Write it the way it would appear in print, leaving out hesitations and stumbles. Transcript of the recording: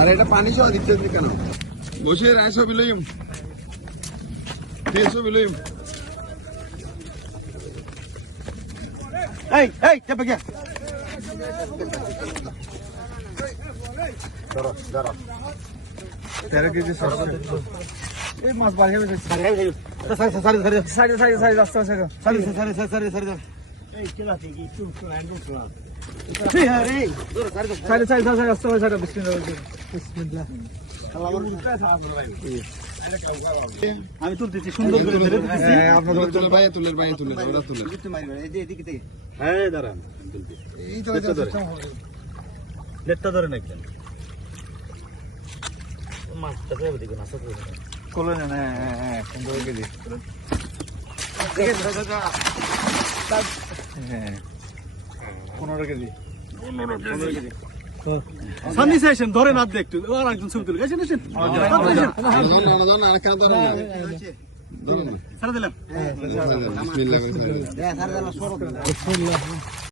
আরে এটা পানি সহ দিচ্ছে কেন? বসে রাইসো বিলইম, তেসো বিলইম। এই এই চেপে গিয়া ধরো ধরো 13 কেজি এই মাছ বার হয়ে গেছে সারি রাস্তা আছে সারি এই কেলা থেকে একটু হ্যান্ডেল করা আরে সারি রাস্তা আছে বিসমিল্লাহ আমি তুলতেছি সুন্দর করে ধরে দিতেছি আপনাদের তুলের ভাই ওরা তুলে এদিকে থেকে হ্যাঁ দাঁড়ান এই তো লেটটা ধরে নাকি মাছটা কই দিকে না সব কোলে না হ্যাঁ সুন্দর করে দি দেখে দাদা হ্যাঁ 15 কেজি 15 কেজি সামনে সেশন ধরে না দেখতে আর একজন ছবি তুলে গেছেন আমাদের আরেকটা ধরেন সারা দিলাম বিসমিল্লাহ